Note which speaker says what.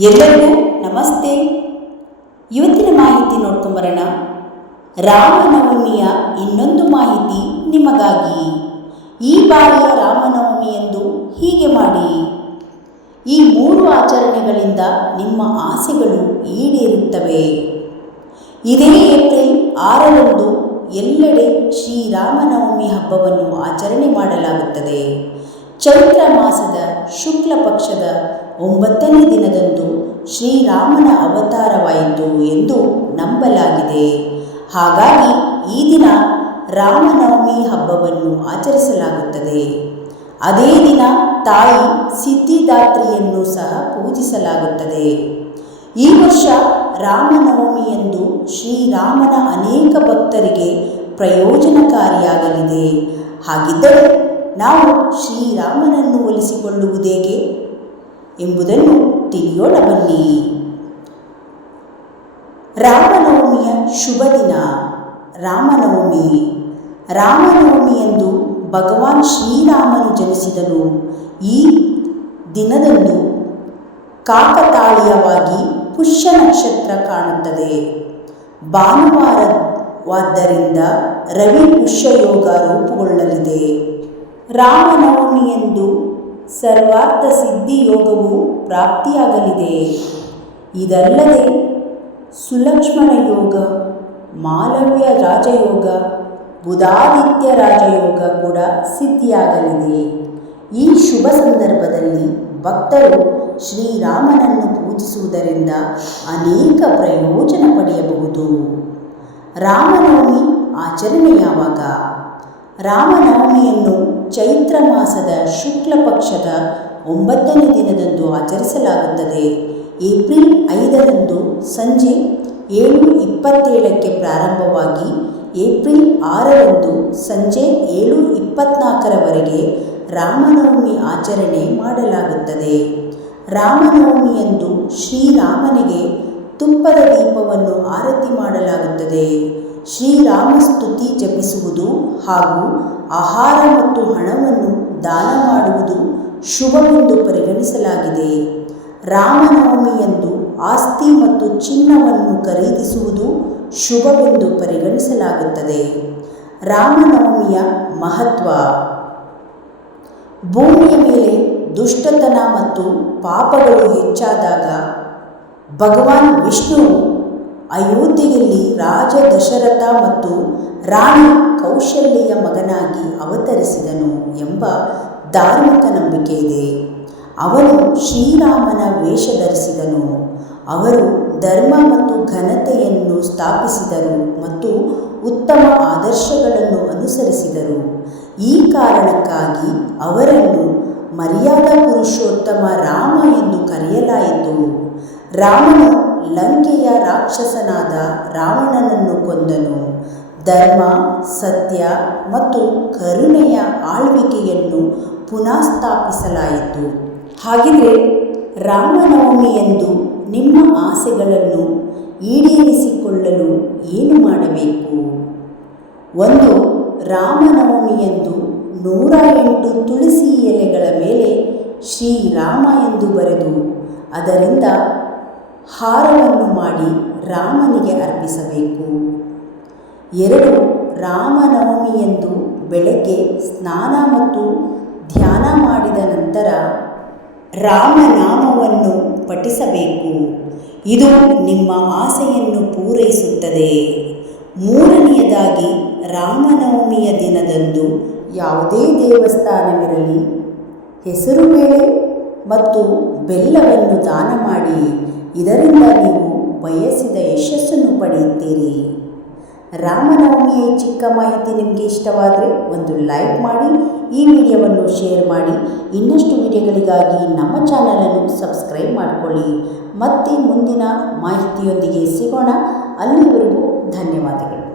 Speaker 1: ಎಲ್ಲರಿಗೂ ನಮಸ್ತೆ. ಇವತ್ತಿನ ಮಾಹಿತಿ ನೋಡ್ಕೊಂಬರೋಣ. ರಾಮನವಮಿಯ ಇನ್ನೊಂದು ಮಾಹಿತಿ ನಿಮಗಾಗಿ. ಈ ಬಾರಿಯ ರಾಮನವಮಿಯಂದು ಹೀಗೆ ಮಾಡಿ. ಈ ಮೂರು ಆಚರಣೆಗಳಿಂದ ನಿಮ್ಮ ಆಸೆಗಳು ಈಡೇರುತ್ತವೆ. ಇದೇ ಏಪ್ರಿಲ್ ಆರರಂದು ಎಲ್ಲೆಡೆ ಶ್ರೀರಾಮನವಮಿ ಹಬ್ಬವನ್ನು ಆಚರಣೆ ಮಾಡಲಾಗುತ್ತದೆ. ಚೈತ್ರ ಮಾಸದ ಶುಕ್ಲ ಪಕ್ಷದ ಒಂಬತ್ತನೇ ದಿನದಂದು ಶ್ರೀರಾಮನ ಅವತಾರವಾಯಿತು ಎಂದು ನಂಬಲಾಗಿದೆ. ಹಾಗಾಗಿ ಈ ದಿನ ರಾಮನವಮಿ ಹಬ್ಬವನ್ನು ಆಚರಿಸಲಾಗುತ್ತದೆ. ಅದೇ ದಿನ ತಾಯಿ ಸಿದ್ಧಿದಾತ್ರಿಯನ್ನು ಸಹ ಪೂಜಿಸಲಾಗುತ್ತದೆ. ಈ ವರ್ಷ ರಾಮನವಮಿಯಂದು ಶ್ರೀರಾಮನ ಅನೇಕ ಭಕ್ತರಿಗೆ ಪ್ರಯೋಜನಕಾರಿಯಾಗಲಿದೆ. ಹಾಗಿದ್ದರೆ ನಾವು ಶ್ರೀರಾಮನನ್ನು ಒಲಿಸಿಕೊಳ್ಳುವುದೇಗೆ ಎಂಬುದನ್ನು ತಿಳಿಯೋಣ ಬನ್ನಿ ರಾಮನವಮಿಯ ಶುಭ ದಿನ. ರಾಮನವಮಿ. ರಾಮನವಮಿಯಂದು ಭಗವಾನ್ ಶ್ರೀರಾಮನು ಜನಿಸಿದನು. ಈ ದಿನದಂದು ಕಾಕತಾಳೀಯವಾಗಿ ಪುಷ್ಯ ನಕ್ಷತ್ರ ಕಾಣುತ್ತದೆ. ಭಾನುವಾರವಾದ್ದರಿಂದ ರವಿ ಪುಷ್ಯಯೋಗ ರೂಪುಗೊಳ್ಳಲಿದೆ. ರಾಮನವಮಿಯಂದು ಸರ್ವಾರ್ಥ ಸಿದ್ಧಿ ಯೋಗವು ಪ್ರಾಪ್ತಿಯಾಗಲಿದೆ. ಇದಲ್ಲದೆ ಸುಲಕ್ಷ್ಮಣ ಯೋಗ, ಮಾಲವ್ಯ ರಾಜಯೋಗ, ಬುಧಾದಿತ್ಯ ರಾಜಯೋಗ ಕೂಡ ಸಿದ್ಧಿಯಾಗಲಿದೆ. ಈ ಶುಭ ಸಂದರ್ಭದಲ್ಲಿ ಭಕ್ತರು ಶ್ರೀರಾಮನನ್ನು ಪೂಜಿಸುವುದರಿಂದ ಅನೇಕ ಪ್ರಯೋಜನ ಪಡೆಯಬಹುದು. ರಾಮನವಮಿ ಆಚರಣೆ ಯಾವಾಗ ರಾಮನವಮಿಯನ್ನು ಚೈತ್ರ ಮಾಸದ ಶುಕ್ಲ ಪಕ್ಷದ ಒಂಬತ್ತನೇ ದಿನದಂದು ಆಚರಿಸಲಾಗುತ್ತದೆ. ಏಪ್ರಿಲ್ ಐದರಂದು ಸಂಜೆ ಏಳು ಇಪ್ಪತ್ತೇಳಕ್ಕೆ ಪ್ರಾರಂಭವಾಗಿ ಏಪ್ರಿಲ್ ಆರರಂದು ಸಂಜೆ ಏಳು ಇಪ್ಪತ್ನಾಲ್ಕರವರೆಗೆ ರಾಮನವಮಿ ಆಚರಣೆ ಮಾಡಲಾಗುತ್ತದೆ. ರಾಮನವಮಿಯಂದು ಶ್ರೀರಾಮನಿಗೆ ತುಪ್ಪದ ದೀಪವನ್ನು ಆರತಿ ಮಾಡಲಾಗುತ್ತದೆ. ಶ್ರೀರಾಮಸ್ತುತಿ ಜಪಿಸುವುದು ಹಾಗೂ ಆಹಾರ ಮತ್ತು ಹಣವನ್ನು ದಾನ ಮಾಡುವುದು ಶುಭವೆಂದು ಪರಿಗಣಿಸಲಾಗಿದೆ. ರಾಮನವಮಿಯಂದು ಆಸ್ತಿ ಮತ್ತು ಚಿನ್ನವನ್ನು ಖರೀದಿಸುವುದು ಶುಭವೆಂದು ಪರಿಗಣಿಸಲಾಗುತ್ತದೆ. ರಾಮನವಮಿಯ ಮಹತ್ವ. ಭೂಮಿಯ ಮೇಲೆ ದುಷ್ಟತನ ಮತ್ತು ಪಾಪಗಳು ಹೆಚ್ಚಾದಾಗ ಭಗವಾನ್ ವಿಷ್ಣು ಅಯೋಧ್ಯೆಯಲ್ಲಿ ರಾಜ ದಶರಥ ಮತ್ತು ರಾಣಿ ಕೌಶಲ್ಯ ಮಗನಾಗಿ ಅವತರಿಸಿದನು ಎಂಬ ಧಾರ್ಮಿಕ ನಂಬಿಕೆ ಇದೆ. ಅವನು ಶ್ರೀರಾಮನ ವೇಷ ಧರಿಸಿದನು. ಅವರು ಧರ್ಮ ಮತ್ತು ಘನತೆಯನ್ನು ಸ್ಥಾಪಿಸಿದರು ಮತ್ತು ಉತ್ತಮ ಆದರ್ಶಗಳನ್ನು ಅನುಸರಿಸಿದರು. ಈ ಕಾರಣಕ್ಕಾಗಿ ಅವರನ್ನು ಮರ್ಯಾದಾ ಪುರುಷೋತ್ತಮ ರಾಮ ಎಂದು ಕರೆಯಲಾಯಿತು. ರಾಮನು ಲಂಕೆಯ ರಾಕ್ಷಸನಾದ ರಾವಣನನ್ನು ಕೊಂದನು. ಧರ್ಮ, ಸತ್ಯ ಮತ್ತು ಕರುಣೆಯ ಆಳ್ವಿಕೆಯನ್ನು ಪುನಃ ಸ್ಥಾಪಿಸಲಾಯಿತು ಹಾಗಿದ್ರೆ ರಾಮನವಮಿಯಂದು ನಿಮ್ಮ ಆಸೆಗಳನ್ನು ಈಡೇರಿಸಿಕೊಳ್ಳಲು ಏನು ಮಾಡಬೇಕು? ಒಂದು ರಾಮನವಮಿಯಂದು ನೂರ ಎಂಟು ತುಳಸಿ ಎಲೆಗಳ ಮೇಲೆ ಶ್ರೀರಾಮ ಎಂದು ಬರೆದು, ಅದರಿಂದ ಹಾರವನ್ನು ಮಾಡಿ ರಾಮನಿಗೆ ಅರ್ಪಿಸಬೇಕು. ಎರಡು ರಾಮನವಮಿಯಂದು ಬೆಳಗ್ಗೆ ಸ್ನಾನ ಮತ್ತು ಧ್ಯಾನ ಮಾಡಿದ ನಂತರ ರಾಮನಾಮವನ್ನು ಪಠಿಸಬೇಕು. ಇದು ನಿಮ್ಮ ಆಸೆಯನ್ನು ಪೂರೈಸುತ್ತದೆ. ಮೂರನೆಯದಾಗಿ, ರಾಮನವಮಿಯ ದಿನದಂದು ಯಾವುದೇ ದೇವಸ್ಥಾನವಿರಲಿ ಹೆಸರುಬೇಳೆ ಮತ್ತು ಬೆಲ್ಲವನ್ನು ದಾನ ಮಾಡಿ, ಇದರಿಂದ ನೀವು ಬಯಸಿದ ಯಶಸ್ಸನ್ನು ಪಡೆಯುತ್ತೀರಿ. ರಾಮನವಮಿಯ ಚಿಕ್ಕ ಮಾಹಿತಿ ನಿಮಗೆ ಇಷ್ಟವಾದರೆ ಒಂದು ಲೈಕ್ ಮಾಡಿ, ಈ ವಿಡಿಯೋವನ್ನು ಶೇರ್ ಮಾಡಿ, ಇನ್ನಷ್ಟು ವಿಡಿಯೋಗಳಿಗಾಗಿ ನಮ್ಮ ಚಾನಲನ್ನು ಸಬ್ಸ್ಕ್ರೈಬ್ ಮಾಡಿಕೊಳ್ಳಿ. ಮತ್ತೆ ಮುಂದಿನ ಮಾಹಿತಿಯೊಂದಿಗೆ ಸಿಗೋಣ. ಅಲ್ಲಿವರೆಗೂ ಧನ್ಯವಾದಗಳು.